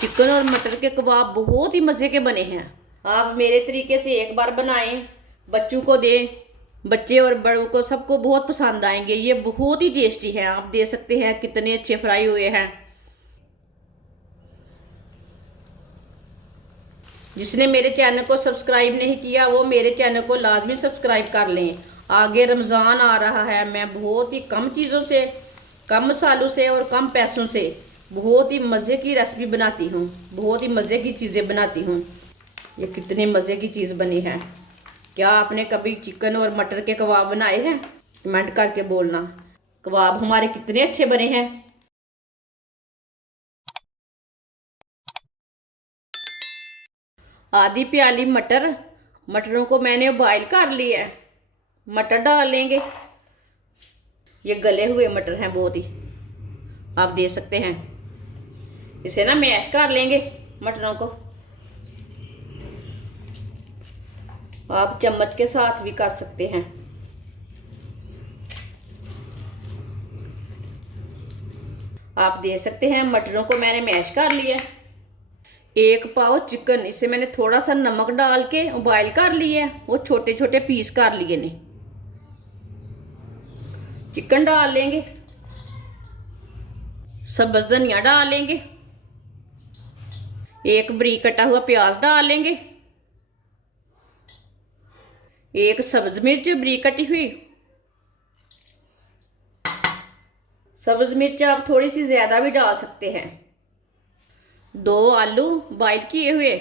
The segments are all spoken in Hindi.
चिकन और मटर के कबाब बहुत ही मज़े के बने हैं। आप मेरे तरीके से एक बार बनाएं, बच्चों को दें, बच्चे और बड़ों को सबको बहुत पसंद आएंगे। ये बहुत ही टेस्टी हैं। आप देख सकते हैं कितने अच्छे फ्राई हुए हैं। जिसने मेरे चैनल को सब्सक्राइब नहीं किया वो मेरे चैनल को लाजमी सब्सक्राइब कर लें। आगे रमज़ान आ रहा है। मैं बहुत ही कम चीज़ों से, कम मसालों से और कम पैसों से बहुत ही मज़े की रेसिपी बनाती हूँ, बहुत ही मज़े की चीज़ें बनाती हूँ। ये कितनी मज़े की चीज़ बनी है। क्या आपने कभी चिकन और मटर के कबाब बनाए हैं? कमेंट करके बोलना। कबाब हमारे कितने अच्छे बने हैं। आधी प्याली मटर, मटरों को मैंने बॉयल कर लिया है। मटर डाल लेंगे। ये गले हुए मटर हैं बहुत ही, आप देख सकते हैं। इसे ना मैश कर लेंगे मटरों को। आप चम्मच के साथ भी कर सकते हैं। आप देख सकते हैं मटरों को मैंने मैश कर लिया। एक पाव चिकन, इसे मैंने थोड़ा सा नमक डाल के बॉयल कर लिया है। वो छोटे छोटे पीस कर लिए ने। चिकन डाल लेंगे, सब्ज धनिया डाल लेंगे, एक बरीक कटा हुआ प्याज डाल लेंगे, एक सब्ज मिर्च बरीक कटी हुई। सब्ज मिर्च आप थोड़ी सी ज़्यादा भी डाल सकते हैं। 2 आलू बॉयल किए हुए,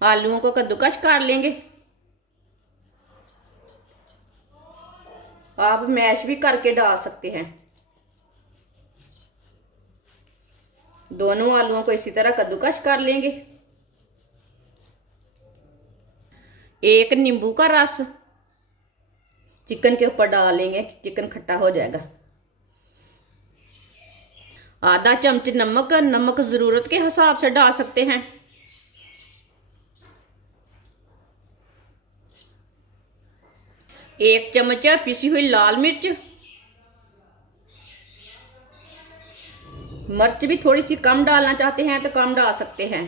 आलूओं को कद्दूकस कर लेंगे। आप मैश भी करके डाल सकते हैं। दोनों आलूओं को इसी तरह कद्दूकस कर लेंगे। एक नींबू का रस चिकन के ऊपर डाल लेंगे, चिकन खट्टा हो जाएगा। आधा चम्मच नमक, नमक ज़रूरत के हिसाब से डाल सकते हैं। एक चम्मच पिसी हुई लाल मिर्च, मिर्च भी थोड़ी सी कम डालना चाहते हैं तो कम डाल सकते हैं,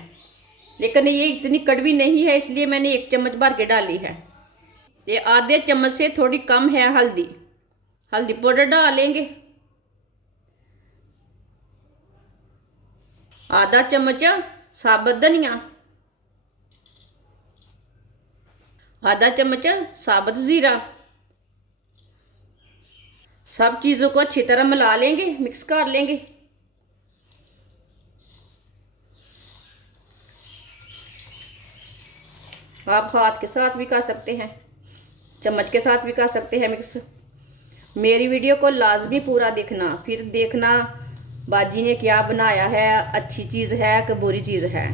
लेकिन ये इतनी कड़वी नहीं है इसलिए मैंने 1 चम्मच भर के डाली है। ये आधे चम्मच से थोड़ी कम है हल्दी, हल्दी पाउडर डाल लेंगे। आधा चम्मच साबुत धनिया, आधा चम्मच साबुत ज़ीरा। सब चीज़ों को अच्छी तरह मिला लेंगे, मिक्स कर लेंगे। आप हाथ के साथ भी कर सकते हैं, चम्मच के साथ भी कर सकते हैं मिक्स। मेरी वीडियो को लाजमी पूरा देखना, फिर देखना बाजी ने क्या बनाया है, अच्छी चीज़ है कि बुरी चीज़ है।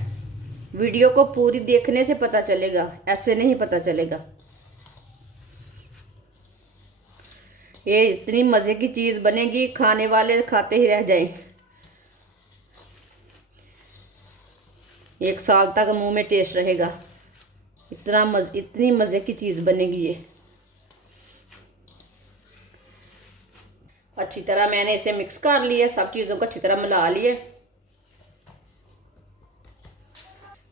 वीडियो को पूरी देखने से पता चलेगा, ऐसे नहीं पता चलेगा। ये इतनी मज़े की चीज़ बनेगी, खाने वाले खाते ही रह जाएं। 1 साल तक मुंह में टेस्ट रहेगा। इतनी मज़े की चीज़ बनेगी ये। अच्छी तरह मैंने इसे मिक्स कर लिया, सब चीज़ों को अच्छी तरह मिला लिए।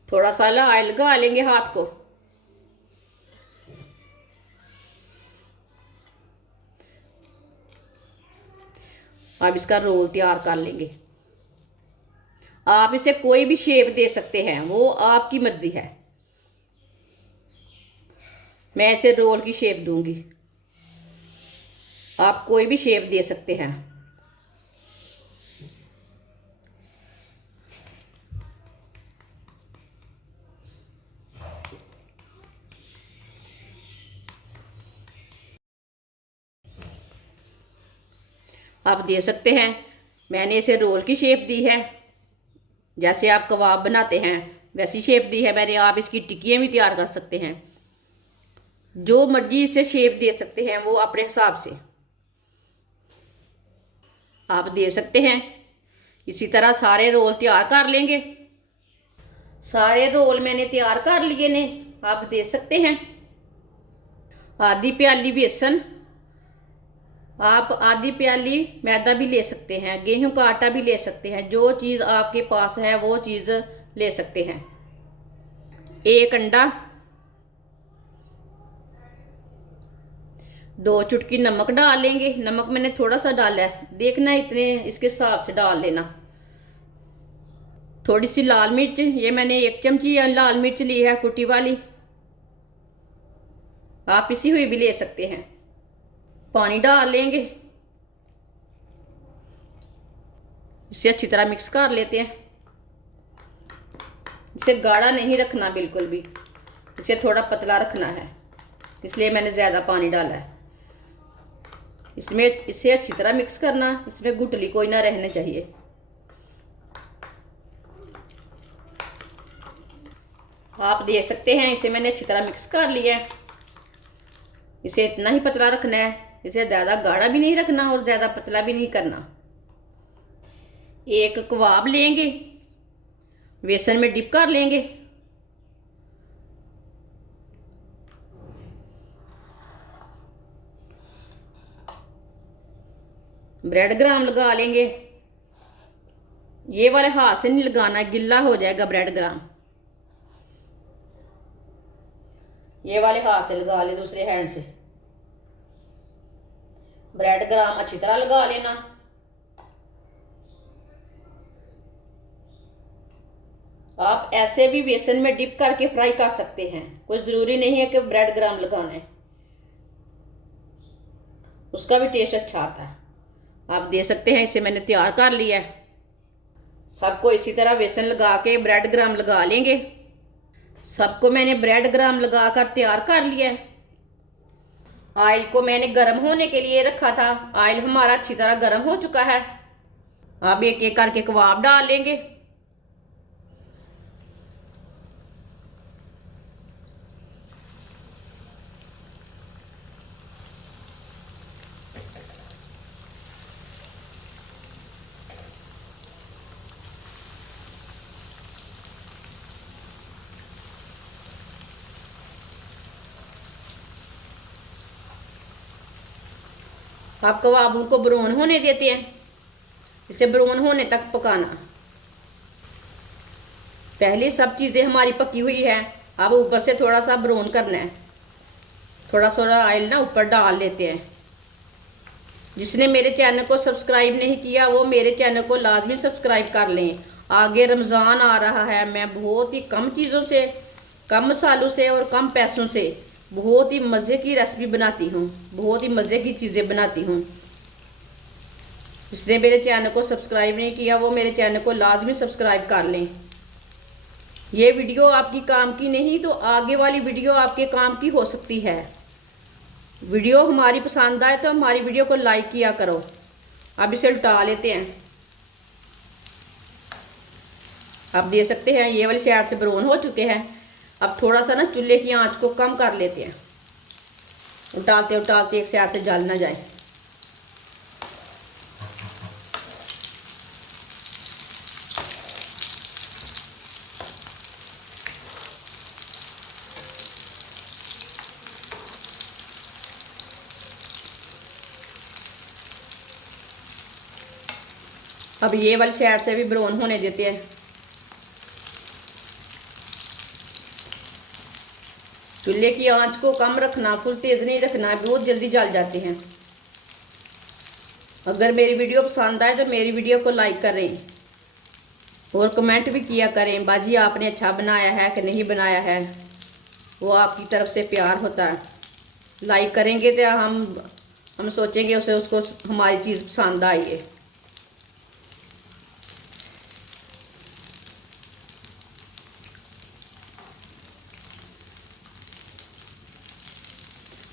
थोड़ा सा ऑयल लगा लेंगे हाथ को। अब इसका रोल तैयार कर लेंगे। आप इसे कोई भी शेप दे सकते हैं, वो आपकी मर्जी है। मैं इसे रोल की शेप दूंगी, आप कोई भी शेप दे सकते हैं। आप दे सकते हैं। मैंने इसे रोल की शेप दी है, जैसे आप कबाब बनाते हैं वैसी शेप दी है मैंने। आप इसकी टिक्कियाँ भी तैयार कर सकते हैं। जो मर्जी इसे शेप दे सकते हैं वो अपने हिसाब से आप दे सकते हैं। इसी तरह सारे रोल तैयार कर लेंगे। सारे रोल मैंने तैयार कर लिए ने, आप दे सकते हैं। आधी प्याली बेसन, आप आधी प्याली मैदा भी ले सकते हैं, गेहूं का आटा भी ले सकते हैं, जो चीज़ आपके पास है वो चीज़ ले सकते हैं। एक अंडा, 2 चुटकी नमक डाल लेंगे। नमक मैंने थोड़ा सा डाला है, देखना इतने इसके हिसाब से डाल लेना। थोड़ी सी लाल मिर्च, ये मैंने 1 चमची लाल मिर्च ली है कुटी वाली, आप पिसी हुई भी ले सकते हैं। पानी डाल लेंगे, इसे अच्छी तरह मिक्स कर लेते हैं। इसे गाढ़ा नहीं रखना बिल्कुल भी, इसे थोड़ा पतला रखना है, इसलिए मैंने ज़्यादा पानी डाला है। इसमें इसे अच्छी तरह मिक्स करना, इसमें गुठली कोई ना रहने चाहिए। आप देख सकते हैं इसे मैंने अच्छी तरह मिक्स कर लिया है। इसे इतना ही पतला रखना है, इसे ज़्यादा गाढ़ा भी नहीं रखना और ज़्यादा पतला भी नहीं करना। एक कबाब लेंगे, बेसन में डिप कर लेंगे। ब्रेड ग्राम लगा लेंगे, ये वाले हाथ से नहीं लगाना, गिल्ला हो जाएगा ब्रेड ग्राम। ये वाले हाथ से लगा ले, दूसरे हैंड से ब्रेड ग्राम अच्छी तरह लगा लेना। आप ऐसे भी बेसन में डिप करके फ्राई कर सकते हैं, कोई ज़रूरी नहीं है कि ब्रेड ग्राम लगाना है, उसका भी टेस्ट अच्छा आता है। आप दे सकते हैं, इसे मैंने तैयार कर लिया है। सबको इसी तरह बेसन लगा के ब्रेड ग्राम लगा लेंगे। सबको मैंने ब्रेड ग्राम लगा कर तैयार कर लिया है। ऑयल को मैंने गर्म होने के लिए रखा था, ऑयल हमारा अच्छी तरह गर्म हो चुका है। अब एक एक करके कबाब डाल लेंगे। आप कबाबों को ब्राउन होने देते हैं, इसे ब्राउन होने तक पकाना। पहले सब चीज़ें हमारी पकी हुई है, अब ऊपर से थोड़ा सा ब्राउन करना है। थोड़ा थोड़ा ऑयल ना ऊपर डाल लेते हैं। जिसने मेरे चैनल को सब्सक्राइब नहीं किया वो मेरे चैनल को लाजमी सब्सक्राइब कर लें। आगे रमज़ान आ रहा है, मैं बहुत ही कम चीज़ों से, कम मसालों से और कम पैसों से बहुत ही मज़े की रेसिपी बनाती हूँ, बहुत ही मज़े की चीज़ें बनाती हूँ। जिसने मेरे चैनल को सब्सक्राइब नहीं किया वो मेरे चैनल को लाजमी सब्सक्राइब कर लें। ये वीडियो आपकी काम की नहीं तो आगे वाली वीडियो आपके काम की हो सकती है। वीडियो हमारी पसंद आए तो हमारी वीडियो को लाइक किया करो। अब इसे उल्टा लेते हैं। आप देख सकते हैं ये वाली साइड से ब्राउन हो चुके हैं। अब थोड़ा सा ना चूल्हे की आंच को कम कर लेते हैं, उल्टाते उल्टाते एक साइड से जल ना जाए। अब ये वाली साइड से भी ब्राउन होने देते हैं। चूल्हे की आंच को कम रखना, फुल तेज़ नहीं रखना, बहुत जल्दी जल जाते हैं। अगर मेरी वीडियो पसंद आए तो मेरी वीडियो को लाइक करें और कमेंट भी किया करें, बाजी आपने अच्छा बनाया है कि नहीं बनाया है, वो आपकी तरफ से प्यार होता है। लाइक करेंगे तो हम सोचेंगे उसको हमारी चीज़ पसंद आई है।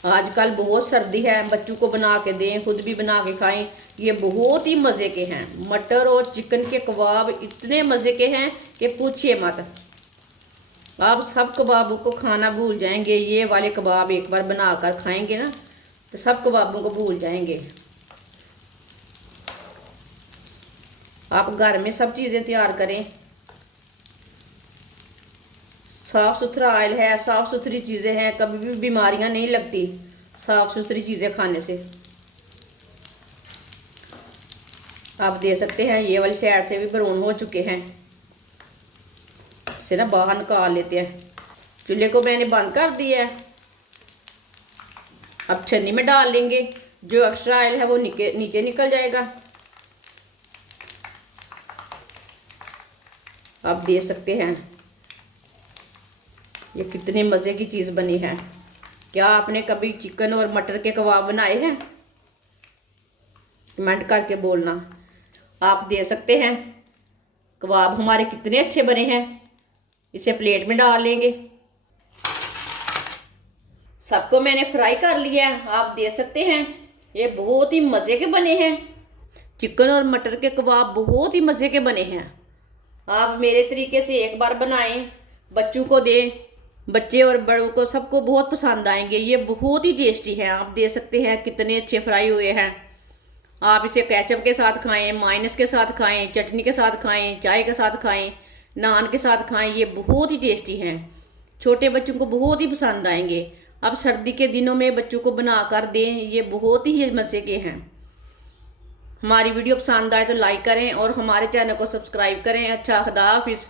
आजकल बहुत सर्दी है, बच्चों को बना के दें, खुद भी बना के खाएं। ये बहुत ही मज़े के हैं। मटर और चिकन के कबाब इतने मज़े के हैं कि पूछिए मत। आप सब कबाबों को खाना भूल जाएंगे। ये वाले कबाब एक बार बनाकर खाएंगे ना तो सब कबाबों को भूल जाएंगे। आप घर में सब चीज़ें तैयार करें। साफ़ सुथरा ऑयल है, साफ़ सुथरी चीज़ें हैं, कभी भी बीमारियां नहीं लगती साफ़ सुथरी चीज़ें खाने से। आप देख सकते हैं ये वाली साइड से भी ब्राउन हो चुके हैं। इसे ना बाहर निकाल लेते हैं। चूल्हे को मैंने बंद कर दिया है। अब छन्नी में डाल लेंगे, जो एक्स्ट्रा ऑयल है वो नीचे निकल जाएगा। आप देख सकते हैं ये कितने मज़े की चीज़ बनी है। क्या आपने कभी चिकन और मटर के कबाब बनाए हैं? कमेंट करके बोलना। आप देख सकते हैं कबाब हमारे कितने अच्छे बने हैं। इसे प्लेट में डाल लेंगे। सबको मैंने फ्राई कर लिया है। आप देख सकते हैं ये बहुत ही मज़े के बने हैं। चिकन और मटर के कबाब बहुत ही मज़े के बने हैं। आप मेरे तरीके से एक बार बनाएं, बच्चों को दें, बच्चे और बड़ों को सबको बहुत पसंद आएंगे। ये बहुत ही टेस्टी है। आप देख सकते हैं कितने अच्छे फ्राई हुए हैं। आप इसे केचप के साथ खाएं, मायोनेज़ के साथ खाएं, चटनी के साथ खाएं, चाय के साथ खाएं, नान के साथ खाएं। ये बहुत ही टेस्टी हैं। छोटे बच्चों को बहुत ही पसंद आएंगे। अब सर्दी के दिनों में बच्चों को बना कर दें, ये बहुत ही मज़े के हैं। हमारी वीडियो पसंद आए तो लाइक करें और हमारे चैनल को सब्सक्राइब करें। अच्छा, खुदा हाफिज़।